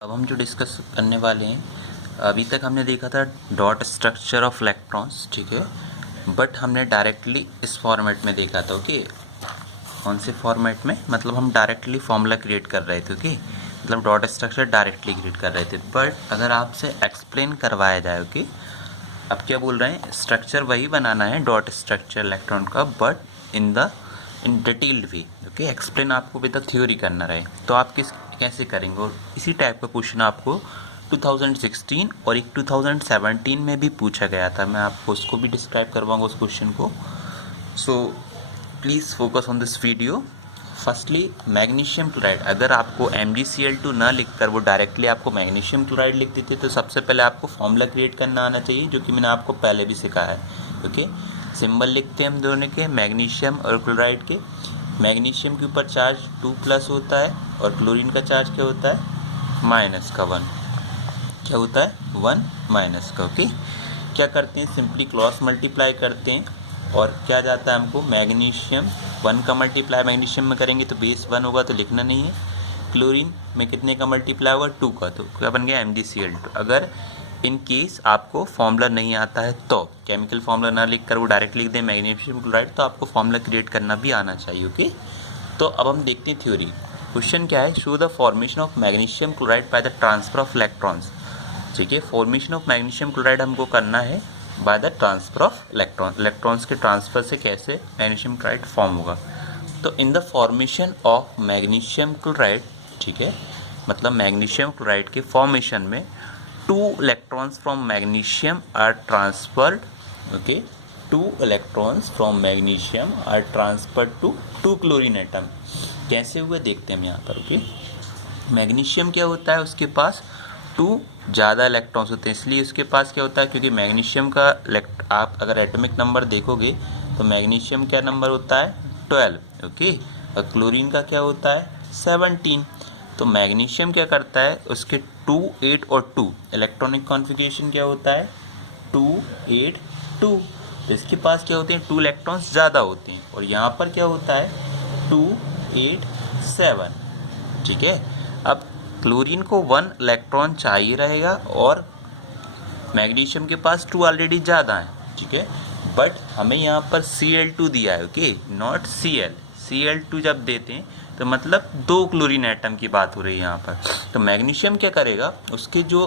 अब हम जो डिस्कस करने वाले हैं, अभी तक हमने देखा था डॉट स्ट्रक्चर ऑफ इलेक्ट्रॉन्स, ठीक है। बट हमने डायरेक्टली इस फॉर्मेट में देखा था, ओके। कौन से फॉर्मेट में? मतलब हम डायरेक्टली फॉर्मूला क्रिएट कर रहे थे, ओके। मतलब डॉट स्ट्रक्चर डायरेक्टली क्रिएट कर रहे थे। बट अगर आपसे एक्सप्लेन करवाया जाए, ओके, अब क्या बोल रहे हैं, स्ट्रक्चर वही बनाना है डॉट स्ट्रक्चर इलेक्ट्रॉन का, but in detailed way, okay. Explain आपको विद द थ्योरी करना रहे तो आप कैसे करेंगे। और इसी टाइप का क्वेश्चन आपको 2016 और एक 2017 में भी पूछा गया था। मैं आपको उसको भी डिस्क्राइब करवाऊंगा उस क्वेश्चन को। So please focus on this video. Firstly magnesium chloride, अगर आपको MgCl2 ना लिखकर वो डायरेक्टली आपको मैग्नीशियम क्लोराइड लिख देते तो सबसे पहले आपको फॉर्मूला क्रिएट करना आना चाहिए, जो कि मैंने आपको पहले भी सिखाया है, ओके। सिंबल लिखते हैं हम दोनों के, मैग्नीशियम और क्लोराइड के। मैग्नीशियम के ऊपर चार्ज 2+ होता है और क्लोरीन का चार्ज क्या होता है, माइनस का 1। क्या होता है, 1 माइनस का, ओके। क्या करते हैं, सिंपली क्रॉस मल्टीप्लाई करते हैं और क्या जाता है हमको, मैग्नीशियम 1 का मल्टीप्लाई मैग्नीशियम में करेंगे तो बेस 1 होगा, तो लिखना नहीं है। क्लोरीन में कितने का मल्टीप्लाई होगा, 2 का, तो क्या बन गया, MgCl2। अगर इन केस आपको फॉर्मूला नहीं आता है तो केमिकल फॉर्मूला ना लिख कर वो डायरेक्ट लिख दें मैग्नीशियम क्लोराइड, तो आपको फॉर्मूला क्रिएट करना भी आना चाहिए, ओके। तो अब हम देखते हैं थ्योरी। क्वेश्चन क्या है, show the formation of magnesium chloride by the transfer of electrons, ठीक है। फॉर्मेशन ऑफ मैग्नीशियम क्लोराइड हमको करना है by the transfer of electrons के ट्रांसफर से कैसे मैग्नीशियम क्लोराइड फॉर्म होगा। तो in the formation of magnesium chloride, ठीक है, मतलब मैग्नीशियम क्लोराइड के फॉर्मेशन में 2 electrons from magnesium are transferred, okay. 2 electrons from magnesium are transferred to 2 chlorine atom. कैसे हुए देखते हैं हम यहाँ पर, ओके। मैग्नीशियम क्या होता है, उसके पास 2 ज़्यादा इलेक्ट्रॉन्स होते हैं, इसलिए उसके पास क्या होता है, क्योंकि मैग्नीशियम का आप अगर एटॉमिक नंबर देखोगे तो मैग्नीशियम क्या नंबर होता है, 12, ओके। और क्लोरीन का क्या होता है, 17। तो मैग्नीशियम क्या करता है, उसके 2, 8 और 2 इलेक्ट्रॉनिक कॉन्फ़िगरेशन क्या होता है, 2, 8, 2। तो इसके पास क्या होते हैं, 2 इलेक्ट्रॉन्स ज़्यादा होते हैं। और यहाँ पर क्या होता है, 2, 8, 7, ठीक है। अब क्लोरीन को 1 इलेक्ट्रॉन चाहिए रहेगा और मैग्नीशियम के पास 2 ऑलरेडी ज़्यादा है, ठीक है। बट हमें यहाँ पर Cl2 दिया है, ओके, नॉट Cl। Cl2 जब देते हैं तो मतलब 2 क्लोरीन एटम की बात हो रही है यहाँ पर। तो मैग्नीशियम क्या करेगा, उसके जो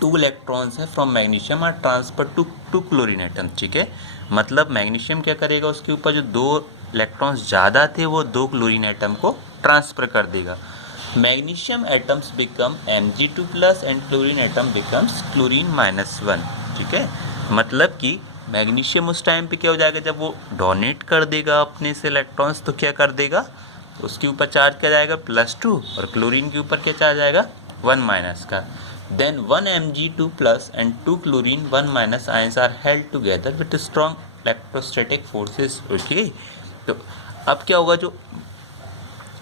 2 इलेक्ट्रॉन्स हैं from magnesium are transfer to 2 chlorine atom, ठीक है। मतलब मैग्नीशियम क्या करेगा, उसके ऊपर जो 2 इलेक्ट्रॉन्स ज़्यादा थे वो 2 क्लोरीन एटम को ट्रांसफ़र कर देगा। Magnesium atoms become Mg2+ and chlorine atom becomes chlorine -1, ठीक है। मतलब कि मैग्नीशियम उस टाइम पे क्या हो जाएगा, जब वो डोनेट कर देगा अपने से इलेक्ट्रॉन्स तो क्या कर देगा, उसके ऊपर चार्ज क्या जाएगा, +2, और क्लोरीन के ऊपर क्या चार्ज आएगा, 1- का। Then 1 Mg2+ and 2 chlorine 1- ions are held together with strong electrostatic forces, okay. तो अब क्या होगा, जो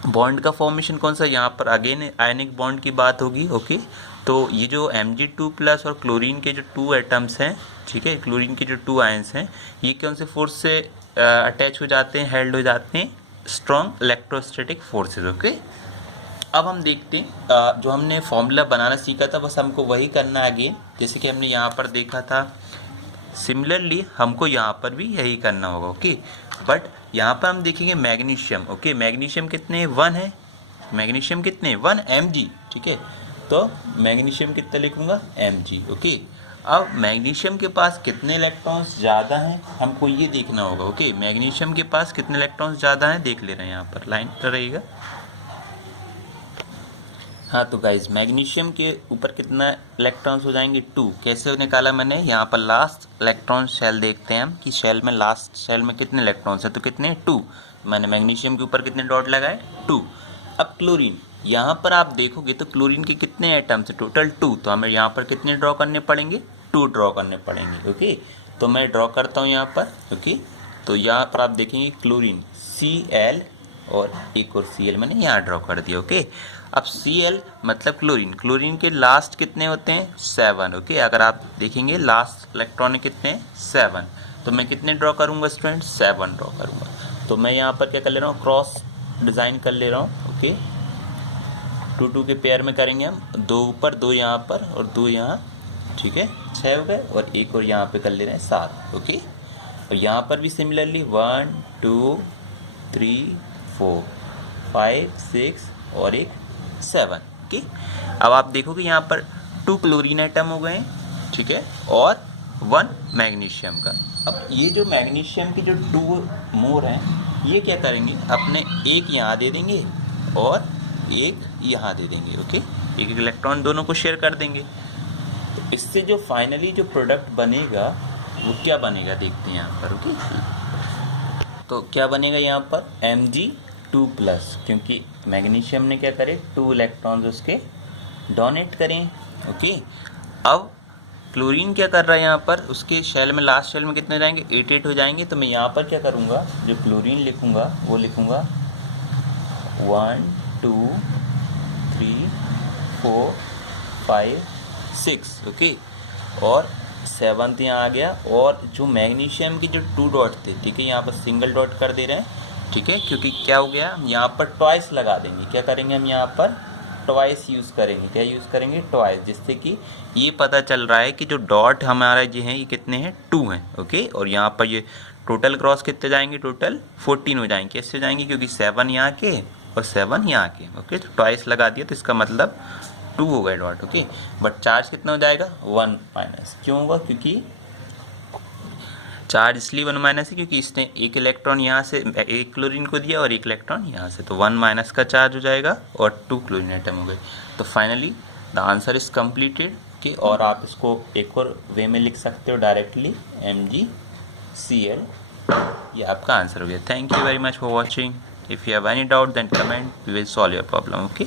बॉन्ड का फॉर्मेशन कौन सा, यहाँ पर अगेन आयनिक बॉन्ड की बात होगी, ओके। तो ये जो Mg2+ और क्लोरीन के जो 2 एटम्स हैं, ठीक है, क्लोरीन के जो 2 आयंस हैं, ये कौन से फोर्स से अटैच हो जाते हैं, हेल्ड हो जाते हैं, स्ट्रॉन्ग इलेक्ट्रोस्टैटिक फोर्सेस, ओके। अब हम देखते हैं जो हमने फॉर्मूला बनाना सीखा था, बस हमको वही करना है अगेन, जैसे कि हमने यहाँ पर देखा था। सिमिलरली हमको यहाँ पर भी यही करना होगा, ओके। बट यहाँ पर हम देखेंगे मैग्नीशियम, ओके। मैग्नीशियम कितने, 1 है। मैग्नीशियम कितने, 1 Mg, ठीक है। तो मैग्नीशियम कितना लिखूंगा, Mg, ओके। अब मैग्नीशियम के पास कितने इलेक्ट्रॉन्स ज़्यादा हैं हमको ये देखना होगा, ओके। मैग्नीशियम के पास कितने इलेक्ट्रॉन्स ज़्यादा हैं देख ले रहे हैं, यहाँ पर लाइन पर रहेगा। हाँ, तो गाइज मैग्नीशियम के ऊपर कितना इलेक्ट्रॉन्स हो जाएंगे, 2। कैसे निकाला मैंने, यहाँ पर लास्ट इलेक्ट्रॉन शेल देखते हैं हम कि शेल में लास्ट शेल में कितने इलेक्ट्रॉन्स हैं, तो कितने, 2। मैंने मैग्नीशियम के ऊपर कितने डॉट लगाए, 2। अब क्लोरीन, यहाँ पर आप देखोगे तो क्लोरीन के कितने एटम्स हैं, टोटल 2। तो हमें यहाँ पर कितने ड्रॉ करने पड़ेंगे, 2 ड्रॉ करने पड़ेंगे, ओके। तो मैं ड्रॉ करता हूँ यहाँ पर, ओके। तो यहाँ पर आप देखेंगे क्लोरीन Cl और एक और Cl मैंने यहाँ ड्रॉ कर दिया, ओके। अब Cl मतलब क्लोरीन, क्लोरीन के लास्ट कितने होते हैं, 7, ओके। अगर आप देखेंगे लास्ट इलेक्ट्रॉन कितने हैं, 7। तो मैं कितने ड्रॉ करूँगा स्टूडेंट, 7 ड्रॉ करूँगा। तो मैं यहाँ पर क्या कर ले रहा हूँ, क्रॉस डिज़ाइन कर ले रहा हूँ, ओके। 2 के पेयर में करेंगे हम, 2 ऊपर 2 यहाँ पर और 2 यहाँ, ठीक है, 6 हो गए और एक और यहाँ पे कर ले रहे हैं 7, ओके। और यहाँ पर भी सिमिलरली 1 2 3 4 5 6 और एक 7, ओके। अब आप देखोगे यहाँ पर 2 क्लोरीन एटम हो गए, ठीक है, और 1 मैग्नीशियम का। अब ये जो मैग्नीशियम की जो 2 मोर हैं ये क्या करेंगे, अपने एक यहाँ दे देंगे और एक यहाँ दे देंगे, ओके। एक एक इलेक्ट्रॉन दोनों को शेयर कर देंगे। तो इससे जो फाइनली जो प्रोडक्ट बनेगा वो क्या बनेगा देखते हैं यहाँ पर, ओके। तो क्या बनेगा यहाँ पर Mg2+, क्योंकि मैग्नीशियम ने क्या करे 2 इलेक्ट्रॉन्स उसके डोनेट करें, ओके। अब क्लोरीन क्या कर रहा है यहाँ पर, उसके शेल में, लास्ट शेल में कितने हो जाएंगे, 8 हो जाएंगे। तो मैं यहाँ पर क्या करूँगा, जो क्लोरीन लिखूँगा वो लिखूँगा 1 2 3 4 5 6, ओके। और 7 यहाँ आ गया। और जो मैग्नीशियम की जो 2 डॉट थे, ठीक है, यहाँ पर सिंगल डॉट कर दे रहे हैं, ठीक है, क्योंकि क्या हो गया, यहाँ पर ट्वाइस लगा देंगे। क्या करेंगे हम यहाँ पर ट्वाइस यूज़ करेंगे। क्या यूज़ करेंगे, ट्वाइस, जिससे कि ये पता चल रहा है कि जो डॉट हमारा ये हैं ये कितने हैं, 2 हैं, ओके। और यहाँ पर ये टोटल क्रॉस कितने जाएंगे, टोटल 14 हो जाएंगे। कैसे हो जाएंगे, क्योंकि 7 यहाँ के और 7 यहाँ के, ओके। तो ट्वाइस लगा दिया तो इसका मतलब 2 हो गए डॉट, ओके। बट चार्ज कितना हो जाएगा, 1-। क्यों होगा, क्योंकि चार्ज इसलिए 1- है क्योंकि इसने एक इलेक्ट्रॉन यहाँ से एक क्लोरीन को दिया और एक इलेक्ट्रॉन यहाँ से, तो 1- का चार्ज हो जाएगा और 2 क्लोरीन एटम हो गए। तो finally the answer is completed, कि और आप इसको एक और वे में लिख सकते हो डायरेक्टली MgCl, ये आपका आंसर हो गया। Thank you very much for watching. If you have any doubt then comment, we will solve your problem, okay.